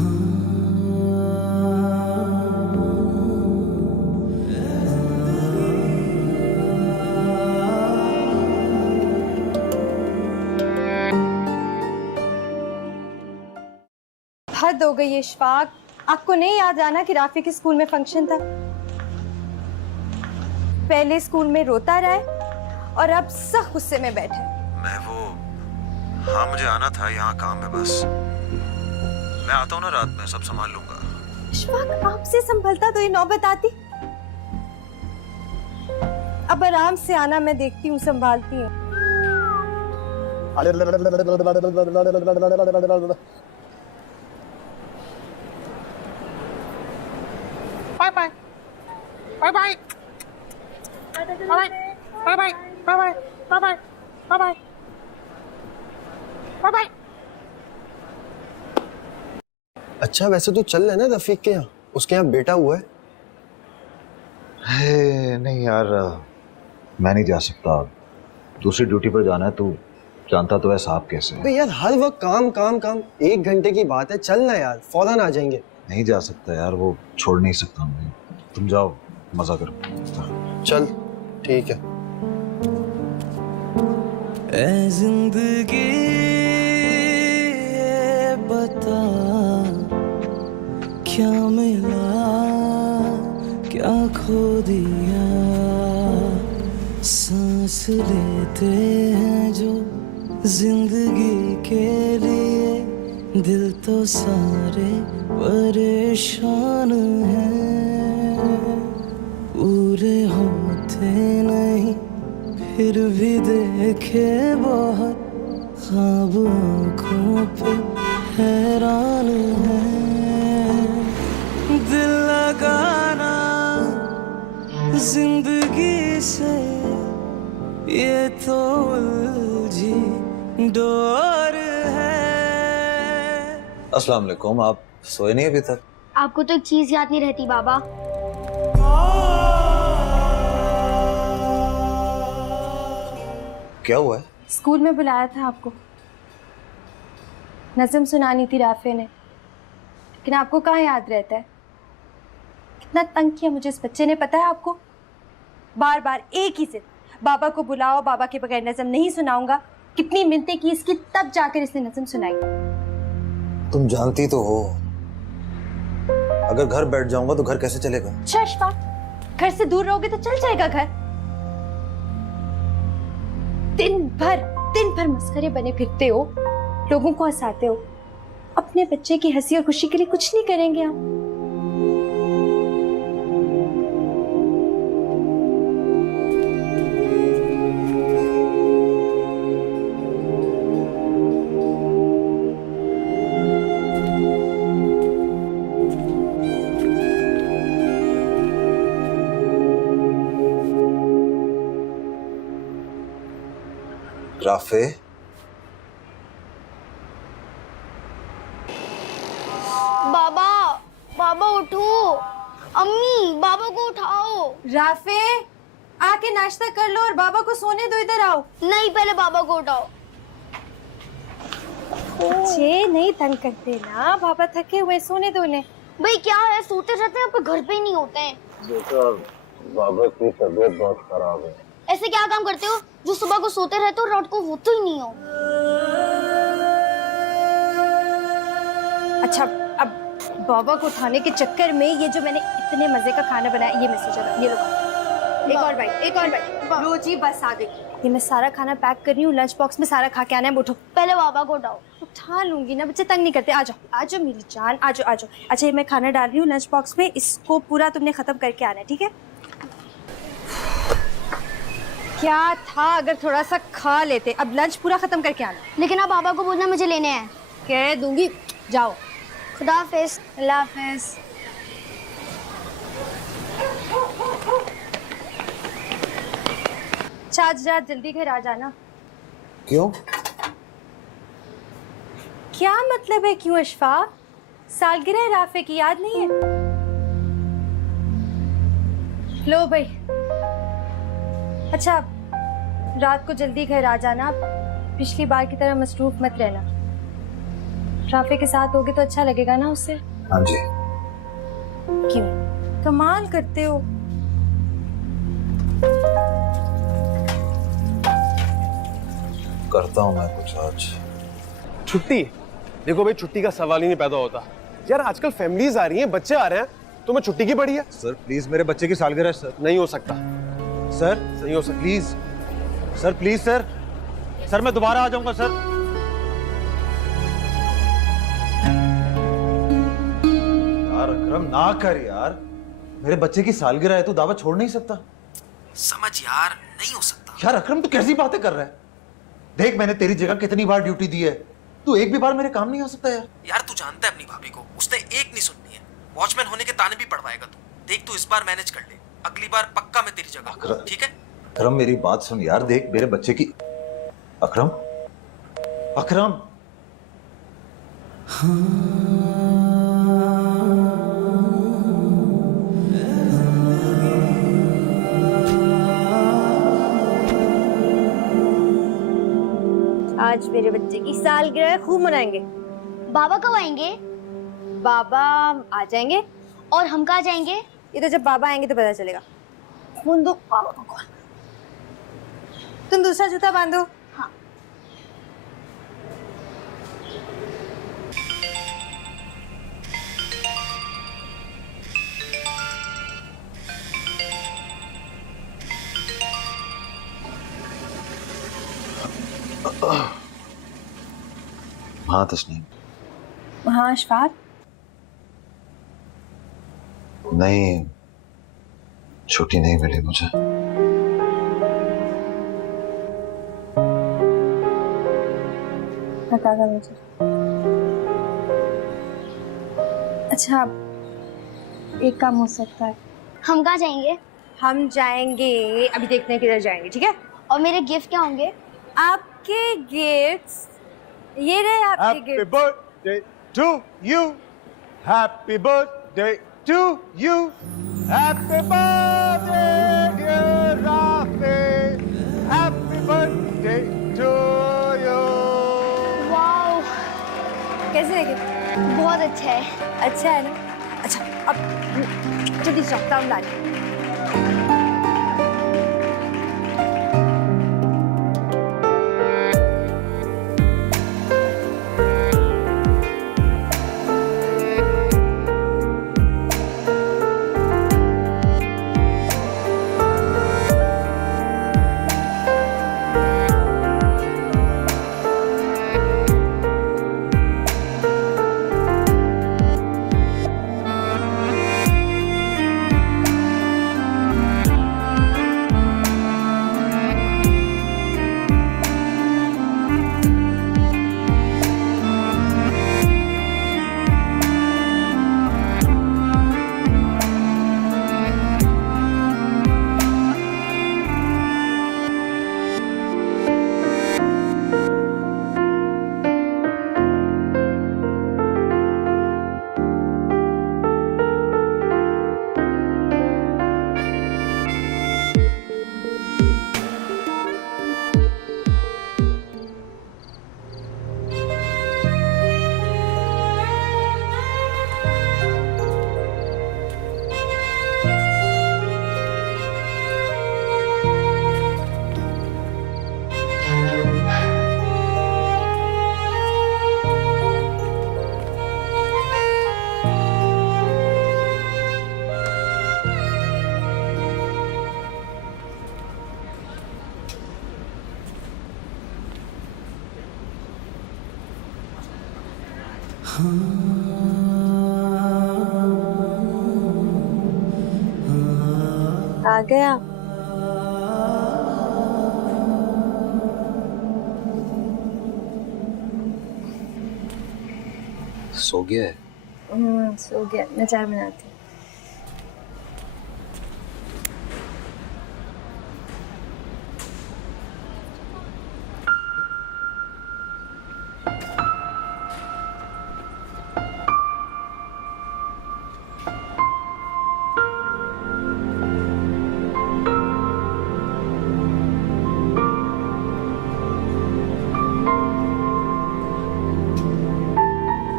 हद हो गई इशफाक, आपको नहीं याद आना कि राफी के स्कूल में फंक्शन था? पहले स्कूल में रोता रहा है और अब सख्त गुस्से में बैठा है। हाँ मुझे आना था, यहाँ काम है बस। मैं आता हूँ ना रात में, सब संभाल लूंगा। इशफाक आपसे संभलता तो ये नौबत आती। अब आराम से आना, मैं देखती हूँ संभालती हूँ। Bye bye bye bye bye bye bye bye bye bye bye bye bye. अच्छा वैसे तू चल लेना रफीक के यहाँ, उसके यहाँ बेटा हुआ है। नहीं यार, मैं नहीं जा सकता। दूसरी ड्यूटी पर जाना है, तू जानता तो है साहब कैसे है। यार हर वक्त काम काम काम, 1 घंटे की बात है, चल ना यार, फौरन आ जाएंगे। नहीं जा सकता यार, वो छोड़ नहीं सकता मुझे। तुम जाओ, मजा करो। चल ठीक है। ऐ जिंदगी बता क्या मिला क्या खो दिया, सांस लेते हैं जो जिंदगी के लिए, दिल तो सारे परेशान हैं, पूरे होते नहीं फिर भी देखे बहुत ख्वाब, आँखों पे हैरान है, दिल लगाना जिंदगी से ये तो उलझी डोर है। अस्सलाम वालेकुम, आप सोए नहीं अभी तक? आपको तो एक चीज याद नहीं रहती बाबा। क्या हुआ है? स्कूल में बुलाया था आपको, नज़म सुनानी थी राफे ने, लेकिन आपको कहाँ याद रहता है? कितना तंग किया मुझे इस बच्चे ने, पता है आपको? बार बार एक ही जिद, बाबा को बुलाओ, बाबा के बगैर नज़म नहीं सुनाऊंगा। कितनी मिन्नतें की इसकी, तब जाकर इसने नज़म सुनाई। तुम जानती तो हो, अगर घर बैठ जाऊंगा तो घर कैसे चलेगा? अच्छा इशफाक, घर से दूर रहोगे तो चल जाएगा घर। दिन भर मस्खरे बने फिरते हो, लोगों को हंसाते हो, अपने बच्चे की हंसी और खुशी के लिए कुछ नहीं करेंगे आप? राफे, बाबा बाबा उठो, अम्मी बाबा को उठाओ। राफे आके नाश्ता कर लो और बाबा को सोने दो, इधर आओ। नहीं, पहले बाबा को उठाओ। बच्चे नहीं तंग करते ना, बाबा थके हुए, सोने दो उन्हें। भाई क्या है, सोते रहते हैं, पर घर पे ही नहीं होते हैं। बेटा बाबा की तबीयत बहुत खराब है। ऐसे क्या काम करते हो जो सुबह को सोते रहते हो और रात को होते ही नहीं हो? अच्छा, अब बाबा को उठाने के चक्कर में ये जो मैंने इतने मजे का खाना बनाया, ये मैसेज आ रहा है, ये लो। एक और बाइट, एक और बाइट। लो जी, बस आ गई। ये मैं सारा खाना पैक कर रही हूँ, लंच बॉक्स में सारा खा के आना है। उठो। पहले बाबा को उठाओ। उठा लूंगी ना, बच्चे तंग नहीं करते। आ जाओ, आ जाओ मेरी जान, आ जाओ, आ जाओ। अच्छा, ये मैं खाना डाल रही हूँ लंच बॉक्स में, इसको पूरा तुमने खत्म करके आना है, ठीक है? क्या था अगर थोड़ा सा खा लेते, अब लंच पूरा खत्म करके आना। लेकिन आप बाबा को बोलना मुझे लेने हैं। कह दूंगी, जाओ। खुदा हाफिज। अल्लाह हाफिज। आज रात जल्दी घर आ जाना। क्यों? क्या मतलब है क्यों अशफाक? सालगिरह राफे की याद नहीं है? लो भाई। अच्छा, रात को जल्दी घर आ जाना, पिछली बार की तरह मसरूफ मत रहना, राफे के साथ होगे तो अच्छा लगेगा ना उससे। हाँ जी। क्यों? कमाल करते हो। करता हूँ मैं कुछ आज। छुट्टी? देखो भाई, छुट्टी का सवाल ही नहीं पैदा होता यार। आजकल फैमिलीज आ रही हैं, बच्चे आ रहे हैं, तो मैं छुट्टी की पड़ी है। सर प्लीज, मेरे बच्चे की सालगिरह है सर। नहीं हो सकता सर नहीं हो सकता। Please sir, please sir. Sir मैं दोबारा आ जाऊंगा सर। यार अकरम ना कर यार, मेरे बच्चे की सालगिरह है, तू दावत छोड़ नहीं सकता। समझ यार, नहीं हो सकता। यार अकरम तू कैसी बातें कर रहा है? देख मैंने तेरी जगह कितनी बार ड्यूटी दी है, तू एक भी बार मेरे काम नहीं आ सकता यार। यार तू जानता है अपनी भाभी को, उसने एक नहीं सुननी है। वॉचमैन होने के ताने भी पड़वाएगा तू। देख तू इस बार मैनेज कर ले, अगली बार पक्का मैं तेरी जगह, ठीक है? अकरम मेरी बात सुन यार, देख मेरे बच्चे की। अकरम अकरम आज मेरे बच्चे की सालगिरह खूब मनाएंगे। बाबा कब आएंगे? बाबा आ जाएंगे। और हम कहाँ जाएंगे? ये तो जब बाबा आएंगे तो पता चलेगा। फोन दो बाबा को। कौन? तुम दूसरा जूता बांधो। हाँ। हाँ तस्नीम। हाँ अशफाक। नहीं, छुट्टी नहीं मिली मुझे। बता दो मुझे। अच्छा, एक काम हो सकता है। हम कहाँ जाएंगे? हम जाएंगे, अभी देखते हैं किधर जाएंगे, ठीक है? और मेरे गिफ्ट क्या होंगे? आपके गिफ्ट्स ये रहे आपके happy gift. Birthday to you, happy birthday to you, happy birthday dear Rafe, happy birthday to you. Wow, कैसे लगे? बहुत अच्छा है। अच्छा है ना? अच्छा अब जल्दी चॉकडाउन ला दे। आ गया। सो गया है? सो गया। मैं चाय बनाती हूँ।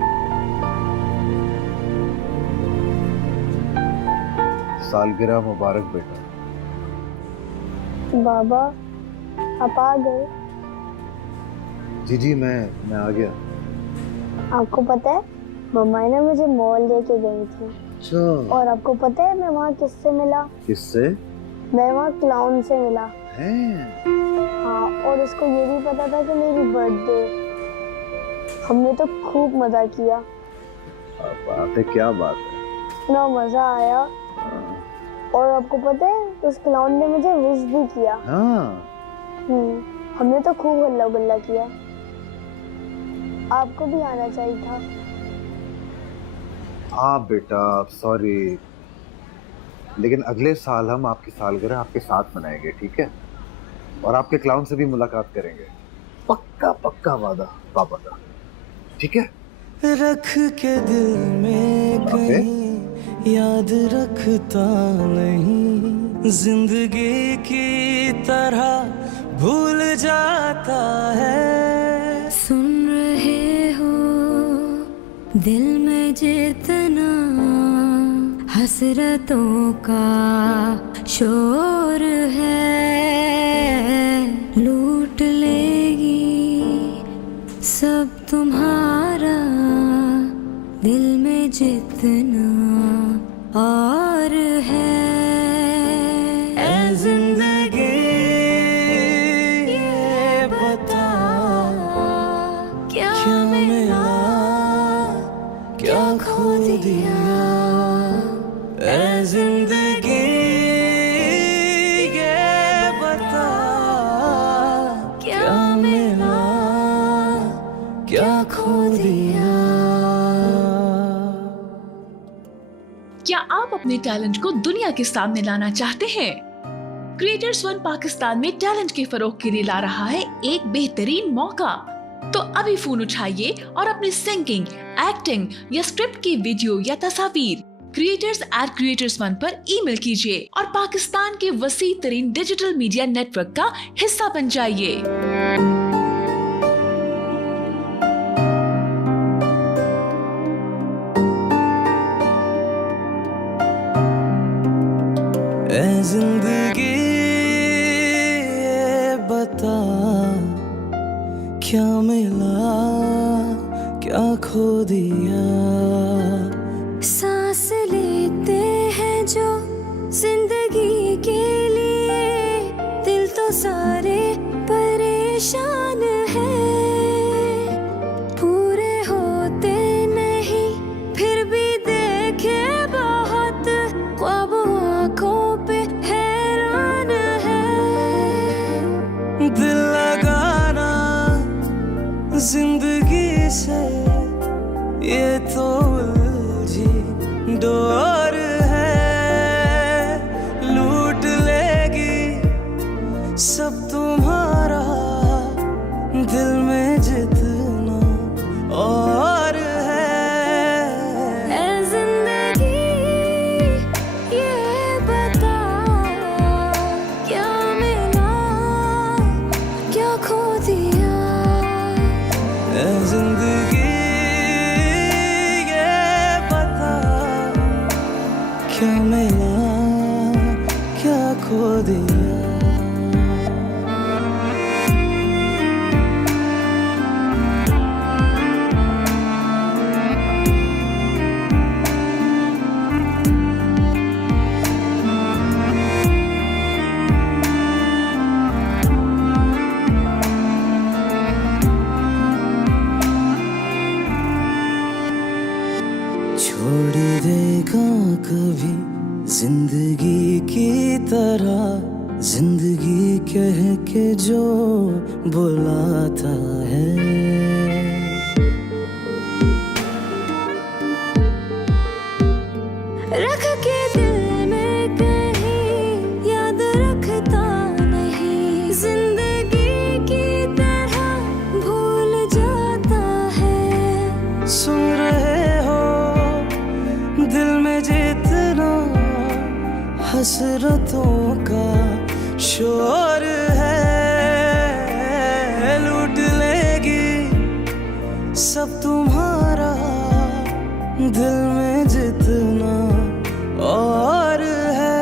सालगिरह मुबारक बेटा। बाबा आप आ गए? जी जी मैं आ गया। आपको पता है मम्मा ने मुझे मॉल लेके गई थी। अच्छा। और आपको पता है मैं वहाँ किससे मिला? किससे? मैं वहाँ क्लाउन से मिला। हैं? हाँ, और उसको ये भी पता था कि मेरी बर्थडे। हमने तो खूब मजा किया। बात है, क्या बात है। इतना मजा आया। और आपको पता है उस क्लाउन ने मुझे विश भी किया। हाँ। हमने तो खूब हल्ला गुल्ला किया। आपको भी आना चाहिए था। हाँ बेटा सॉरी, लेकिन अगले साल हम आपकी सालगिरह आपके साथ मनाएंगे, ठीक है? और आपके क्लाउन से भी मुलाकात करेंगे, पक्का पक्का वादा पापा का, ठीक है? रख के दिल में कहीं याद रखता नहीं, जिंदगी की तरह भूल जाता है। सुन रहे हो दिल में जितना हसरतों का शोर है, लूट लेगी सब तुम्हारा दिल में जितना और है। ऐ जिंदगी ये बता क्या मिला क्या खो दिया। ऐ जिंदगी ये बता क्या मिला क्या खो दिया। क्या आप अपने टैलेंट को दुनिया के सामने लाना चाहते हैं? क्रिएटर्स वन पाकिस्तान में टैलेंट के फरोग के लिए ला रहा है एक बेहतरीन मौका। तो अभी फोन उठाइए और अपनी सिंगिंग, एक्टिंग या स्क्रिप्ट की वीडियो या तस्वीर creators@creators1 पर ईमेल कीजिए और पाकिस्तान के वसी तरीन डिजिटल मीडिया नेटवर्क का हिस्सा बन जाइए। ऐ जिंदगी ये बता क्या मिला क्या खो दिया। सांस लेते हैं जो जिंदगी के लिए, दिल तो सारे परेशान हैं, पूरे होते नहीं फिर भी देखे बहुत ख्वाब आंखों पे हैरान है। दिल लगाना जिंदगी से ये तो उलझी डोर है, लूट लेगी सब तुम्हारा दिल में जितना और है। ऐ जिंदगी ये बता क्या मिला क्या खो दिया। ऐ जिंदगी ये बता क्या मिला क्या खो दिया। छोड़ देगा कभी जिंदगी की तरह, जिंदगी कह के जो बुलाता है। रख के दिल में कहीं याद रखता नहीं, जिंदगी की तरह भूल जाता है। सुन रहे हो दिल में जितना हसरतों का शोर है, लूट लेगी सब तुम्हारा दिल में जितना और है।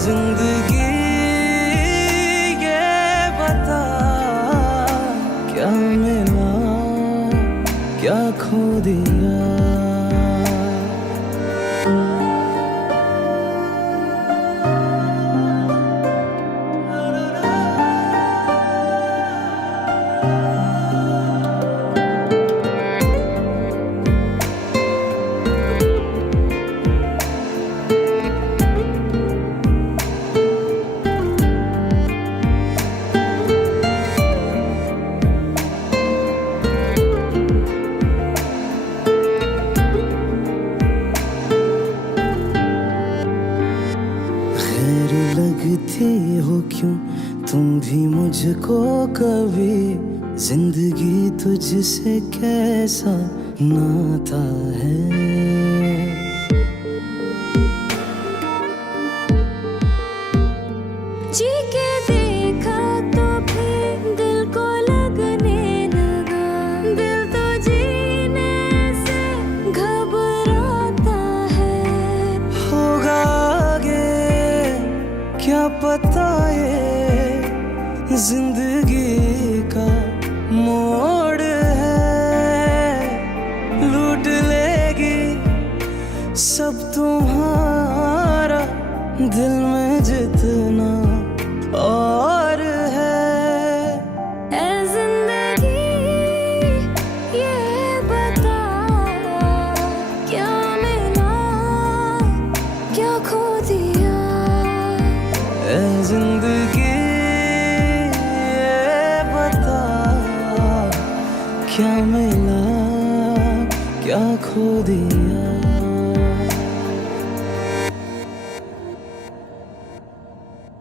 जिंदगी ये बता, क्या मिला क्या खो दिया। खैर लगती हो क्यों तुम भी मुझको कभी, जिंदगी तुझसे कैसा नाता है। जी के देखा तो फिर दिल को लगने लगा, दिल तो जीने से घबराता है। होगा आगे क्या पता ये जिंदगी का मोड़ है, लूट लेगी सब तुम्हारा दिल में जितना और है। ऐ जिंदगी ये बता, क्या मिला क्या खो दिया। ऐ जिंदगी ये बता, क्या मिला क्या खो दिया।